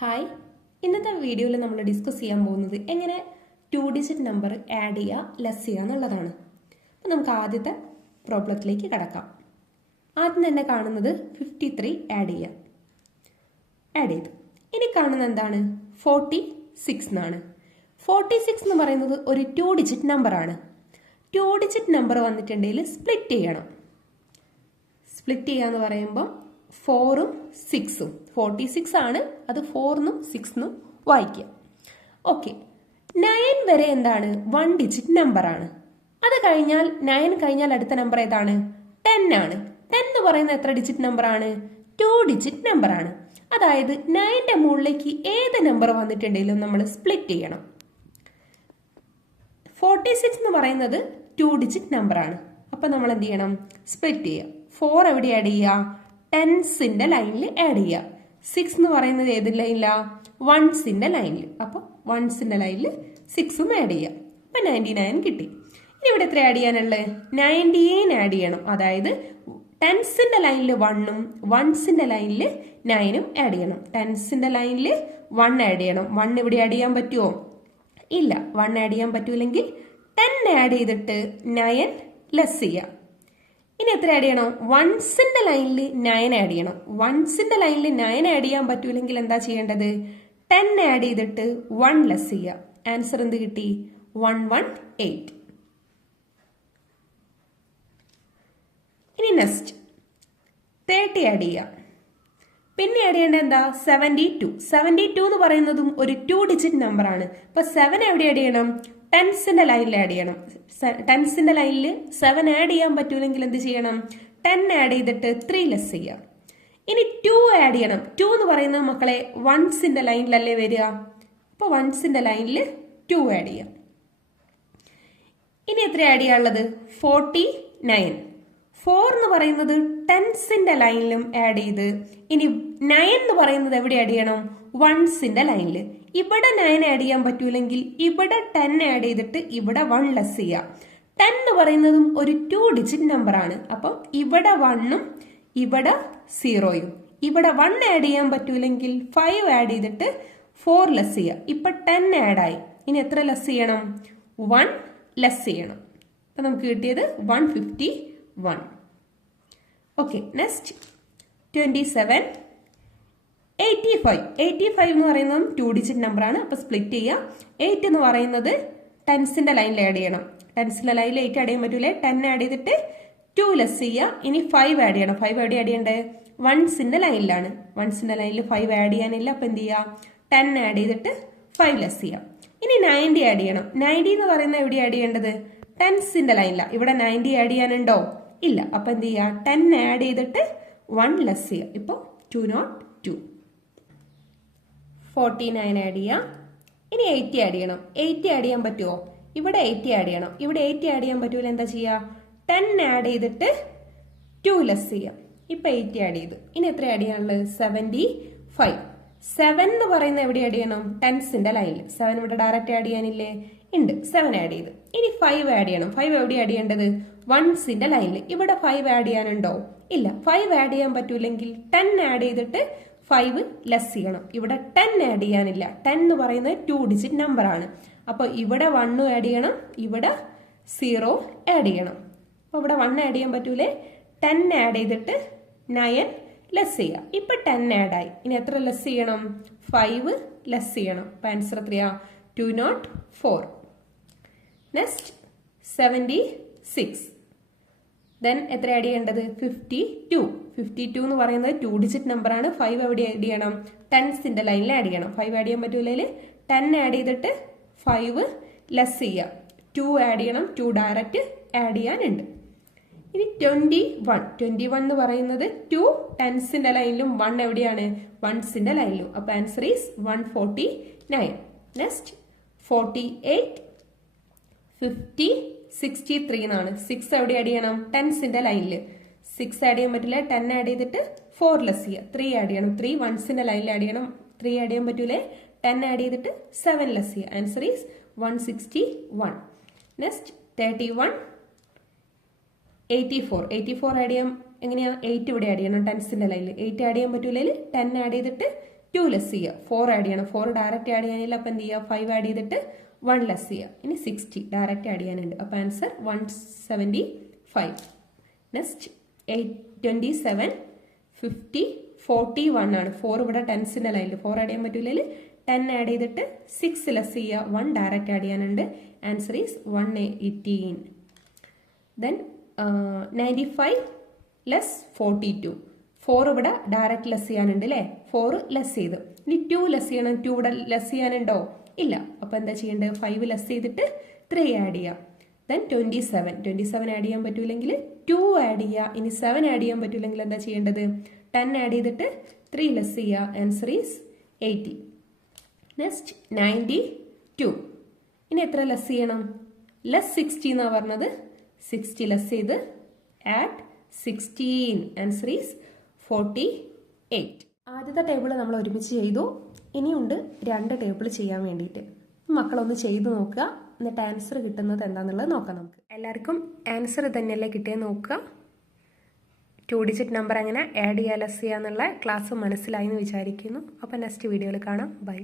Hi, ഇന്നത്തെ വീഡിയോയിൽ നമ്മൾ ഡിസ്കസ് ചെയ്യാൻ പോകുന്നത് എങ്ങനെ 2 ഡിജിറ്റ് നമ്പർ ആഡ് ചെയ്യുക ലെസ് ചെയ്യുക എന്നുള്ളതാണ്. അപ്പോൾ നമുക്ക് ആദ്യത്തെ പ്രോബ്ലത്തിലേക്ക് കടക്കാം. ആദ്യം തന്നെ കാണുന്നത് 53 ആഡ് ചെയ്തു. ഇനി കാണുന്നത് എന്താണ്? 46 എന്നാണ്. 46 എന്ന് പറയുന്നത് ഒരു 2 ഡിജിറ്റ് നമ്പറാണ്. 2 ഡിജിറ്റ് നമ്പർ വന്നിട്ടുണ്ടെങ്കിൽ സ്പ്ലിറ്റ് ചെയ്യണം. സ്പ്ലിറ്റ് ചെയ്യാന്ന് പറയുമ്പോൾ 4ഉം 6ഉം 46 ആണ്, അത് 4നും 6നും വായിക്കുക. ഓക്കെ, 9 വരെ എന്താണ്? 1 ഡിജിറ്റ് നമ്പർ ആണ്. അത് കഴിഞ്ഞാൽ 9 കഴിഞ്ഞാൽ അടുത്ത നമ്പർ ഏതാണ്? 10 ആണ്. 10 എന്ന് പറയുന്നത് എത്ര ഡിജിറ്റ് നമ്പർ ആണ്? 2 ഡിജിറ്റ് നമ്പർ ആണ്. അതായത് 9ന്റെ മുകളിലേക്ക് ഏത് നമ്പർ വന്നിട്ടുണ്ടെങ്കിലും നമ്മൾ സ്പ്ലിറ്റ് ചെയ്യണം. 46 എന്ന് പറയുന്നത് 2 ഡിജിറ്റ് നമ്പർ ആണ്. അപ്പൊ നമ്മൾ എന്ത് ചെയ്യണം? സ്പ്ലിറ്റ് ചെയ്യുക. 4 എവിടെ ആഡ് ചെയ്യുക? ടെൻസിന്റെ ലൈനിൽ ആഡ് ചെയ്യുക. 6 എന്ന് പറയുന്നത് ഏത് ലൈനിലാ? വൺസിന്റെ ലൈനിൽ. അപ്പോൾ വൺസിന്റെ ലൈനിൽ 6ഉം ആഡ് ചെയ്യുക. അപ്പൊ 99 കിട്ടി. ഇനി ഇവിടെ എത്ര ആഡ് ചെയ്യാനുള്ളത്? 99 ആഡ് ചെയ്യണം. അതായത് ടെൻസിന്റെ ലൈനിൽ 1ഉം വൺസിന്റെ ലൈനിൽ 9ഉം ആഡ് ചെയ്യണം. ടെൻസിന്റെ ലൈനിൽ 1 ആഡ് ചെയ്യണം. 1 ഇവിടെ ആഡ് ചെയ്യാൻ പറ്റുമോ? ഇല്ല. 1 ആഡ് ചെയ്യാൻ പറ്റൂലെങ്കിൽ 10 ആഡ് ചെയ്തിട്ട് 9 ലെസ് ചെയ്യുക. ഇനി എത്ര ആഡ് ചെയ്യണം? വൺസിന്റെ ലൈനിൽ 9 ആഡ് ചെയ്യണം. വൺസിന്റെ ലൈനിൽ 9 ആഡ് ചെയ്യാൻ പറ്റൂലെങ്കിൽ എന്താ ചെയ്യേണ്ടത്? 10 ആഡ് ചെയ്തിട്ട് 1 ലെസ് ചെയ്യുക. ആൻസർ എന്ത് കിട്ടി? 118. ഇനി നെക്സ്റ്റ് 30 ആഡ് ചെയ്യുക. പിന്നെ ആഡ് ചെയ്യേണ്ടത് എന്താ? 72 എന്ന് പറയുന്നതും ഒരു 2 ഡിജിറ്റ് നമ്പർ ആണ്. അപ്പൊ 7 എവിടെ ആഡ് ചെയ്യണം? ടെൻസിന്റെ ലൈനിൽ ആഡ് ചെയ്യണം. ടെൻസിന്റെ ലൈനിൽ 7 ആഡ് ചെയ്യാൻ പറ്റൂലെങ്കിൽ എന്ത് ചെയ്യണം? 10 ആഡ് ചെയ്തിട്ട് 3 ലെസ് ചെയ്യുക. ഇനി 2 ആഡ് ചെയ്യണം. 2 എന്ന് പറയുന്നത് മക്കളെ വൺസിന്റെ ലൈനിലല്ലേ വരിക? അപ്പൊ വൺസിന്റെ ലൈനിൽ 2 ആഡ് ചെയ്യാം. ഇനി എത്ര ആഡ് ചെയ്യാനുള്ളത്? 49. 4 എന്ന് പറയുന്നത് ടെൻസിന്റെ ലൈനിലും ആഡ് ചെയ്ത്, ഇനി 9 എന്ന് പറയുന്നത് എവിടെ ആഡ് ചെയ്യണം? വൺസിന്റെ ലൈനിൽ. ഇവിടെ 9 ആഡ് ചെയ്യാൻ പറ്റൂലെങ്കിൽ ഇവിടെ 10 ആഡ് ചെയ്തിട്ട് ഇവിടെ 1 ലെസ് ചെയ്യുക. 10 എന്ന് പറയുന്നതും ഒരു 2 ഡിജിറ്റ് നമ്പർ ആണ്. അപ്പം ഇവിടെ 1ഉം ഇവിടെ 0യും. ഇവിടെ 1 ആഡ് ചെയ്യാൻ പറ്റൂലെങ്കിൽ 5 ആഡ് ചെയ്തിട്ട് 4 ലെസ് ചെയ്യുക. ഇപ്പൊ 10 ആഡ് ആയി. ഇനി എത്ര ലെസ് ചെയ്യണം? 1 ലെസ് ചെയ്യണം. അപ്പൊ നമുക്ക് കിട്ടിയത് 151. Okay, next 27. 85 എന്ന് പറയുന്നതും 2 ഡിജിറ്റ് നമ്പർ ആണ്. അപ്പൊ സ്പ്ലിറ്റ് ചെയ്യുക. 8 എന്ന് പറയുന്നത് ടെൻസിന്റെ ലൈനിൽ ആഡ് ചെയ്യണം. ടെൻസിന്റെ ലൈനിൽ 8 ആഡ് ചെയ്യാൻ പറ്റൂലേ? 10 ആഡ് ചെയ്തിട്ട് 2 ലെസ് ചെയ്യുക. ഇനി 5 ആഡ് ചെയ്യണം. 5 എവിടെ ആഡ് ചെയ്യേണ്ടത്? വൺസിന്റെ ലൈനിലാണ്. വൺസിന്റെ ലൈനിൽ 5 ആഡ് ചെയ്യാനില്ല. അപ്പൊ എന്ത് ചെയ്യുക? 10 ആഡ് ചെയ്തിട്ട് 5 ലെസ് ചെയ്യുക. ഇനി 90 ആഡ് ചെയ്യണം. 90 എന്ന് പറയുന്നത് എവിടെ ആഡ് ചെയ്യേണ്ടത്? ടെൻസിന്റെ ലൈനിലാണ്. ഇവിടെ 90 ആഡ് ചെയ്യാനുണ്ടോ? ഇല്ല. അപ്പൊ എന്ത് ചെയ്യുക? 10 ആഡ് ചെയ്തിട്ട് 1 ലെസ് ചെയ്യുക. ഇപ്പൊ 202. 49 ആഡ് ചെയ്യാം. ഇനി 80 ആഡ് ചെയ്യണം. 80 ആഡ് ചെയ്യാൻ പറ്റുമോ? ഇവിടെ 80 ആഡ് ചെയ്യണം. ഇവിടെ 80 ആഡ് ചെയ്യാൻ പറ്റൂല. എന്താ ചെയ്യുക? 10 ആഡ് ചെയ്തിട്ട് 2 ലെസ് ചെയ്യാം. ഇപ്പൊ 80 ആഡ് ചെയ്തു. ഇനി എത്ര ആഡ് ചെയ്യാനുള്ളത്? 75. 7 എന്ന് പറയുന്നത് എവിടെ ആഡ് ചെയ്യണം? ടെൻസിന്റെ ലൈനിൽ. 7 ഇവിടെ ഡയറക്റ്റ് ആഡ് ചെയ്യാനില്ലേ? ഉണ്ട്. 7 ആഡ് ചെയ്തു. ഇനി 5 ആഡ് ചെയ്യണം. 5 എവിടെ ആഡ് ചെയ്യേണ്ടത്? വൺസിന്റെ ലൈനിൽ. ഇവിടെ 5 ആഡ് ചെയ്യാനുണ്ടോ? ഇല്ല. 5 ആഡ് ചെയ്യാൻ പറ്റൂലെങ്കിൽ 10 ആഡ് ചെയ്തിട്ട് 5 ലെസ് ചെയ്യണം. ഇവിടെ 10 ആഡ് ചെയ്യാനില്ല. 10 എന്ന് പറയുന്നത് 2 ഡിജിറ്റ് നമ്പർ ആണ്. അപ്പൊ ഇവിടെ 1 ആഡ് ചെയ്യണം, ഇവിടെ 0 ആഡ് ചെയ്യണം. അപ്പൊ ഇവിടെ 1 ആഡ് ചെയ്യാൻ പറ്റൂലേ? 10 ആഡ് ചെയ്തിട്ട് 9 ലെസ് ചെയ്യുക. ഇപ്പൊ 10 ആഡ് ആയി. ഇനി എത്ര ലെസ് ചെയ്യണം? 5 ലെസ് ചെയ്യണം. അപ്പൊ ആൻസർ എത്രയാ? 204. നെക്സ്റ്റ് 76. ദെൻ എത്ര ആഡ് ചെയ്യേണ്ടത്? 52 എന്ന് പറയുന്നത് 2 ഡിജിറ്റ് നമ്പർ ആണ്. 5 എവിടെ ആഡ് ചെയ്യണം? ടെൻസിന്റെ ലൈനിൽ ആഡ് ചെയ്യണം. 5 ആഡ് ചെയ്യാൻ പറ്റൂലേ? 10 ആഡ് ചെയ്തിട്ട് 5 ലെസ് ചെയ്യുക. 2 ആഡ് ചെയ്യണം. 2 ഡയറക്റ്റ് ആഡ് ചെയ്യാനുണ്ട്. ഇനി 21 എന്ന് പറയുന്നത് 2 ടെൻസിന്റെ ലൈനിലും 1 എവിടെയാണ്? വൺസിന്റെ ലൈനിലും. അപ്പൊ ആൻസർ ഈസ് 149. നെക്സ്റ്റ് 48, 50, 63 എന്നാണ്. 6 എവിടെ ആഡ് ചെയ്യണം? ടെൻസിന്റെ ലൈനിൽ. 6 ആഡ് ചെയ്യാൻ പറ്റില്ല. 10 ആഡ് ചെയ്തിട്ട് 4 ലെസ് ചെയ്യുക. 3 ആഡ് ചെയ്യണം. 3 വൺസിന്റെ ലൈനിൽ ആഡ് ചെയ്യണം. 3 ആഡ് ചെയ്യാൻ പറ്റൂലേ? 10 ആഡ് ചെയ്തിട്ട് 7 ലെസ് ചെയ്യുക. Answer is 161. നെക്സ്റ്റ് 31, 84 ആഡ് ചെയ്യാൻ എങ്ങനെയാ? 8 ഇവിടെ ആഡ് ചെയ്യണം. ടെൻസിന്റെ ലൈനിൽ 8 ആഡ് ചെയ്യാൻ പറ്റൂലേ? 10 ആഡ് ചെയ്തിട്ട് 2 ലെസ് ചെയ്യുക. 4 ആഡ് ചെയ്യണം. 4 ഡയറക്റ്റ് ആഡ് ചെയ്യാനില്ല. അപ്പം എന്ത് ചെയ്യുക? 5 ആഡ് ചെയ്തിട്ട് 1 ലെസ് ചെയ്യുക. ഇനി 60 ഡയറക്റ്റ് ആഡ് ചെയ്യാനുണ്ട്. അപ്പം ആൻസർ 175. നെക്സ്റ്റ് 27, 50, 41 ആണ്. 4 ഇവിടെ ടെൻസിൻ്റെ ലൈനിൽ 4 ആഡ് ചെയ്യാൻ പറ്റില്ലെങ്കിൽ 10 ആഡ് ചെയ്തിട്ട് 6 ലെസ് ചെയ്യുക. 1 ഡയറക്റ്റ് ആഡ് ചെയ്യാനുണ്ട്. Answer is 118. Then 95 less 42. 4 ഇവിടെ ഡയറക്റ്റ് ലെസ് ചെയ്യാനുണ്ട് അല്ലേ? 4 ലെസ് ചെയ്ത്. ഇനി 2 ലെസ് ചെയ്യണം. 2 ഇവിടെ ലെസ് ചെയ്യാനുണ്ടോ? ഇല്ല. അപ്പോൾ എന്താ ചെയ്യേണ്ടത്? 5 ലെസ് ചെയ്തിട്ട് 3 ആഡ് ചെയ്യാം. ദെൻ 27 ആഡ് ചെയ്യാൻ പറ്റൂലെങ്കിൽ 2 ആഡ് ചെയ്യുക. ഇനി 7 ആഡ് ചെയ്യാൻ പറ്റൂലെങ്കിൽ എന്താ ചെയ്യേണ്ടത്? 10 ആഡ് ചെയ്തിട്ട് 3 ലെസ് ചെയ്യുക. Answer is 80. നെക്സ്റ്റ് 92. ഇനി എത്ര ലെസ് ചെയ്യണം? ലെസ് 60 എന്നാണ് പറഞ്ഞത്. 60 ലെസ് ചെയ്ത് ആഡ് 16. Answer is 48. ആദ്യത്തെ ടേബിൾ നമ്മൾ ഒരുമിച്ച് ചെയ്തു. ഇനിയുണ്ട് 2 ടേബിൾ ചെയ്യാൻ വേണ്ടിയിട്ട്. മക്കളൊന്ന് ചെയ്ത് നോക്കുക. എന്നിട്ട് ആൻസർ കിട്ടുന്നത് എന്താണെന്നുള്ളത് നോക്കാം നമുക്ക്. എല്ലാവർക്കും ആൻസർ തന്നെയല്ലേ കിട്ടിയെന്ന് നോക്കുക. 2 ഡിജിറ്റ് നമ്പർ എങ്ങനെ ആഡ് ചെയ്യുക ലെസ് ചെയ്യുക എന്നുള്ള ക്ലാസ് മനസ്സിലായി എന്ന് വിചാരിക്കുന്നു. അപ്പോൾ നെക്സ്റ്റ് വീഡിയോയിൽ കാണാം. ബൈ.